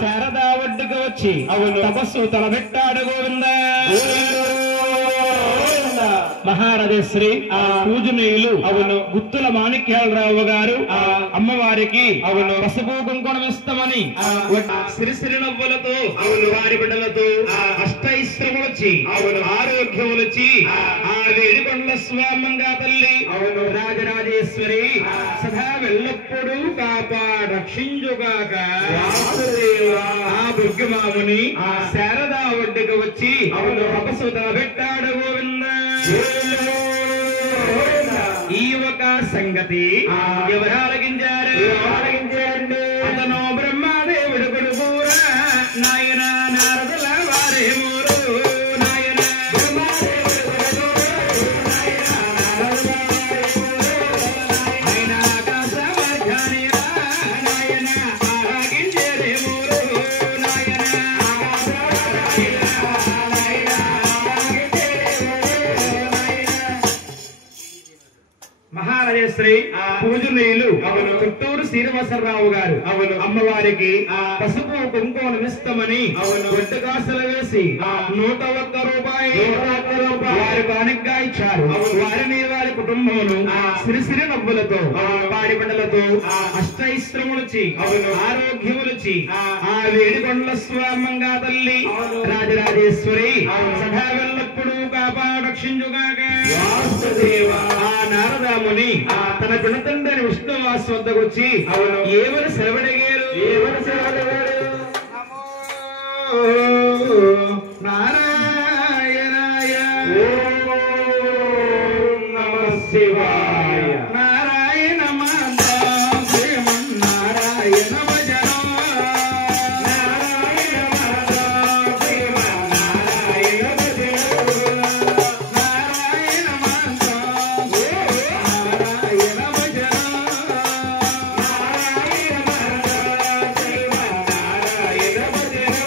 శారదా ఒడ్డుకు వచ్చి తపస్సు తలబెట్టాడు గోవింద. మహారాజశ్రీ పూజనీయులు గుత్తుల మాణిక్యాలరావు గారు అమ్మవారికి పసుపు కుంకుమం ఇస్తామని సిరిసిరి నవ్వులతో వారి బిడ్డలతో అష్టైశ్రములొచ్చి ఆరోగ్యములొచ్చి ఆ వేడికొండ స్వామంగా తల్లి రాజరాజేశ్వరి సదా వెళ్ళప్పుడు కాపాడక్షించుగాక. ఆ దుర్గమాముని శారదా ఒడ్డుకు వచ్చి తపస్సు తలబెట్టాడు గోవింద. ఈ ఒక సంగతి ఎవరు ఆలగించారు? అతను బ్రహ్మదేవుడు కొడుకురా నాయన నారదుల వారే మూరు నాయన ఆయన ఆకాశవర్గాని నాయన ఆలగించేదే మూరు నాయన మహారాజశ్రీ పూజనీయులు చుట్టూరు శ్రీనివాసరావు గారు అమ్మవారికి పసుపు కుంకుమం ఇస్తామని ఒడ్డు కాసులు వేసి 101 రూపాయలు వారి కానుకగా ఇచ్చారు. వారిని వారి కుటుంబములు సిరిసిరి నవ్వులతో వారి బిడ్డలతో అష్టైశ్రములొచ్చి ఆరోగ్యములొచ్చి ఆ వేడికొండల స్వామంగా తల్లి రాజరాజేశ్వరి సదా వెళ్ళప్పుడు కాపాడక్షించుగాక. ఆ నారదాముని తన పినతండ్రి విష్ణువాసు వద్దకు వచ్చి ఏమని సెలవడిగారు? నారాయణాయ ఓం నమః శివాయ. నారాయణ మాధవం శ్రీమన్నారాయణ భజనం నారాయణ మాధవం శ్రీమన్నారాయణ భజనం నారాయణ మాధవం నారాయణ భజనం నారాయణ మాధవం శ్రీమన్నారాయణ భజనం.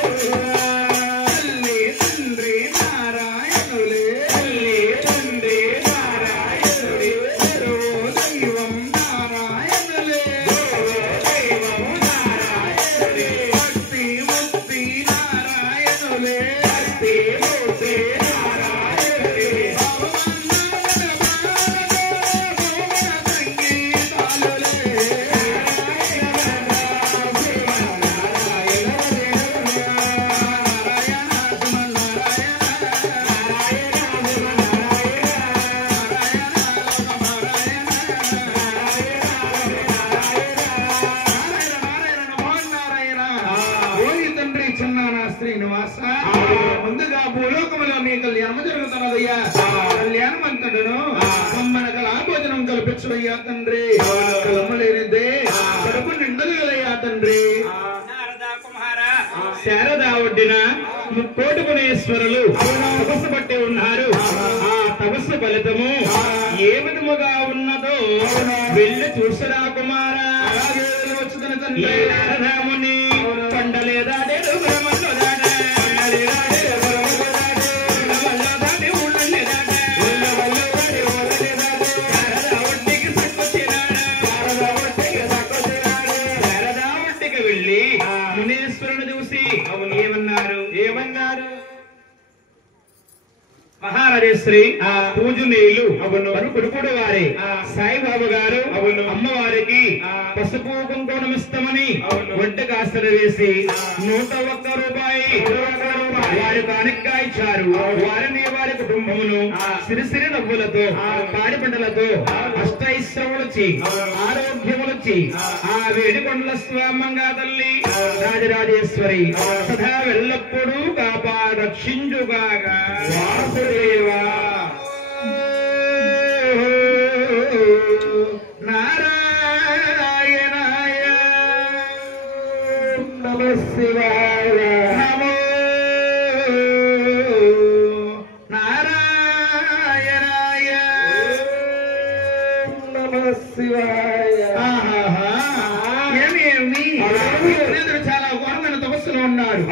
తల్లి తండ్రి నారాయణులే తల్లి తండ్రి నారాయణులే గురువు దైవం నారాయణులే గురువు దైవం నారాయణులే భక్తి ముక్తి నారాయణులే భక్తి ముక్తి నారాయణులే శ్రీనివాస ముందుగా భూలోకములో మీ కళ్యాణం జరుగుతున్నదయ్యా. కళ్యాణమంతడును మమ్మల్ని కళాభోజనం కల్పించడయ్యా తండ్రి. కలము లేనిదే కడుపు నిండలుగలయ్యా తండ్రి. శారదా ఒడ్డిన ముక్కోటిపునేశ్వరులు తపస్సు పట్టి ఉన్నారు. ఆ తపస్సు ఫలితము ఏ విధముగా ఉన్నదో వెళ్ళి చూసిరా కుమారా. వచ్చిన తండ్రి రాముని కొండలే దాడేరు బ్రహ్మలో దాడే మునీశ్వరుని చూసి ఏమన్నారు? మహారాజశ్రీ పూజనీయులు కొడుకుడు వారి సాయిబాబు గారు అమ్మవారికి పసుపు కుంకుమం ఇస్తామని ఒడ్డు కాస్తలు వేసి 101 రూపాయలు వారి కానుకగా ఇచ్చారు. వారిని వారి కుటుంబమును సిరిసిరి నవ్వులతో పాడి పంటలతో అష్టైశ్రములొచ్చి ఆరోగ్యములొచ్చి ఆ వేడికొండల స్వామంగా తల్లి రాజరాజేశ్వరి సదా వెళ్ళప్పుడు కాపాడక్షించుగాక. వాసుదేవా శివాయ నమో నారాయణాయ నమః శివాయ. ఏమి మునేంద్రుడు చాలా ఘోరమైన తపస్సులో ఉన్నాడు.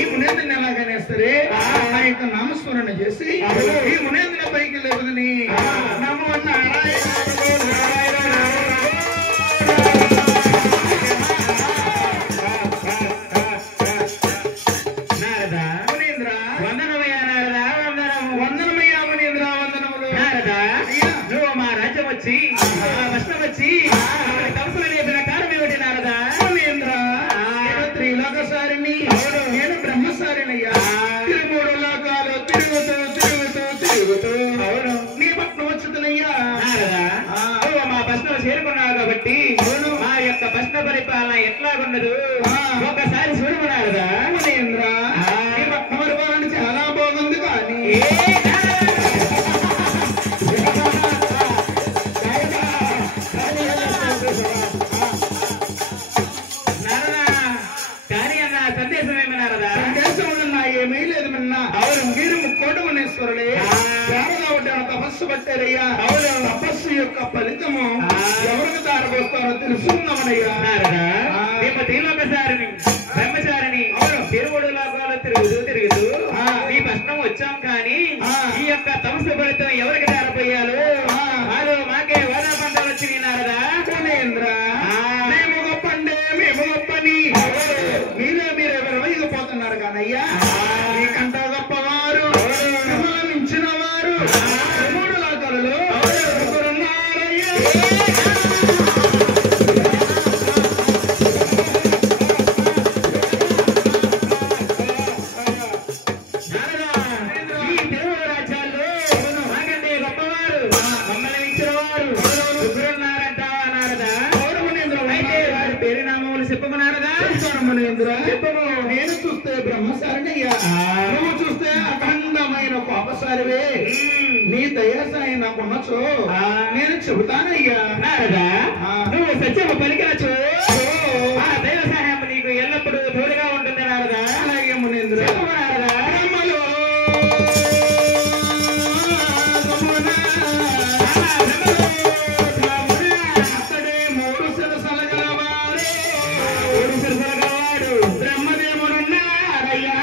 ఈ మునేంద్రుని ఎలాగైనా సరే ఆ యొక్క నామస్మరణ చేసి ఈ మునేంద్రుని పైకి లేదని నమో నారాయణ మా యొక్క ప్రశ్న పరిపాలన ఎట్లా ఉన్నది ఒకసారి చూడమన్నారుదా పరిపాలన చాలా బాగుంది. కానీ కానీ అన్న సందేశం ఏమన్నారదా? సందేశం ఉన్నా ఏమీ లేదు మన్నా. అవును మీరు ముక్కోటి మునేశ్వరులే తపస్సు పట్టారయ్యా. అవును తపస్సు యొక్క ఫలితము ఎవరికి దారపోస్తారో తెలుసుకుందామనయ్యా. ఒకసారిని బ్రహ్మచారిని తిరుగుడు లోకాలు తిరుగుతూ ఈ ప్రశ్నం వచ్చాం కానీ ఈ యొక్క తపస్సు ఫలితం ఎవరికి దారపోయాలో వాళ్ళు మాకే వాదా పంటలు వచ్చి నారదా? మేము గొప్పండే మేము గొప్పని మీరెవరు వైగిపోతున్నారు కానయ్యా. మీకంటా గొప్పవారు మించిన వారు మూడు లోకాలలో ఒకరున్నారయ్యా. నేను చూస్తే బ్రహ్మసారినయ్యా. నువ్వు చూస్తే అఖండమైన పాపసారివే. నీ దయాసాయం నాకున్నచో నేను చెబుతానయ్యా. నువ్వు సత్యము పలికినచో ఆ దైవ సహాయం నీకు ఎల్లప్పుడూ తోడుగా ఉంటుంది నారదా. అలాగే మునేంద్ర నారదా అతడే మూడు శిరసల గలవాడు బ్రహ్మదేవుడున్నారయ్యా.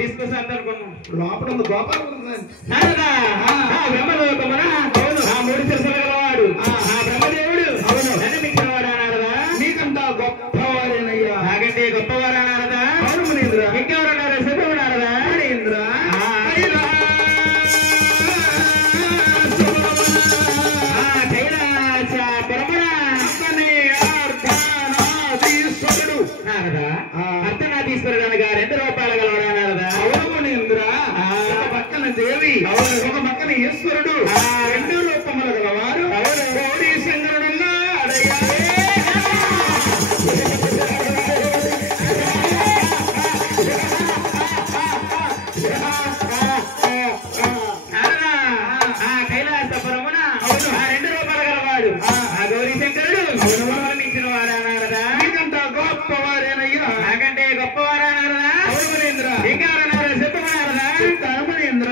డిస్కస్ అంత అనుకున్నాం. లోపల గోపాల బ్రహ్మలోకమున ఆ మూడు శిరసలు గలవాడు ఆ బ్రహ్మదేవుడు జన్మించిన వాడు అన్నారదా? నీకంటా గొప్పవారేనయ్యా. నాకంటే గొప్పవారు అన్నారదా? మునీంద్ర ఇంకెవరు అన్నారు? శుభ్రం అన్నారదా? మునీంద్ర అర్ధనాథీశ్వరుడు అనగా 2 రూపాయలు గలవాడు అన్నారదా? మునీంద్ర ఒక పక్కన దేవి ఒక పక్కన ఈశ్వరుడు 2 రూపములు గలవారు గౌరీ శంకరుడున్నాడయ్యా. కైలాసపురమున ఆ 2 రూపాయలు గలవాడు ఆ గౌరీ శంకరుడు మించిన వాడు అన్నారదా? నీకంటా గొప్పవారేనయ్యా. నాకంటే గొప్పవారు అన్నారదా? మునీంద్ర ఇంకెవరన్నారు? చెప్పమన్నారదా? మునీంద్ర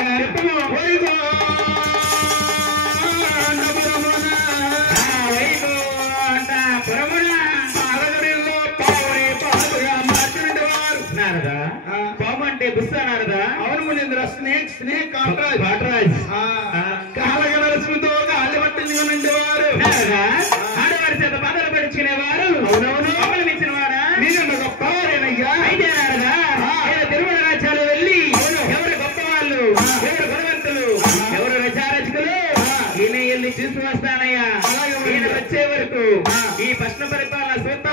పాము అంటే బుస్స నారదా? అవును మునీంద్ర స్నేక్ కాటరాజ్ కాలగల రశ్మితో గాలి పట్టింది వారు ఆడవారి చేత బాధలు పడుచుకునేవారు అవునవును మించిన వాడా? నీకంట గొప్పవారేనయ్యా. అయితే నారదా తిరుమల రాజ్యాలు వెళ్ళి ఎవరు గొప్పవాళ్ళు ఎవరు గుణవంతులు ఎవరు రచారచకులు ఈయన వెళ్ళి చూసి వస్తానయ్యా. ఈయన వచ్చే వరకు ఈ ప్రశ్న పరిపాలన సూత్ర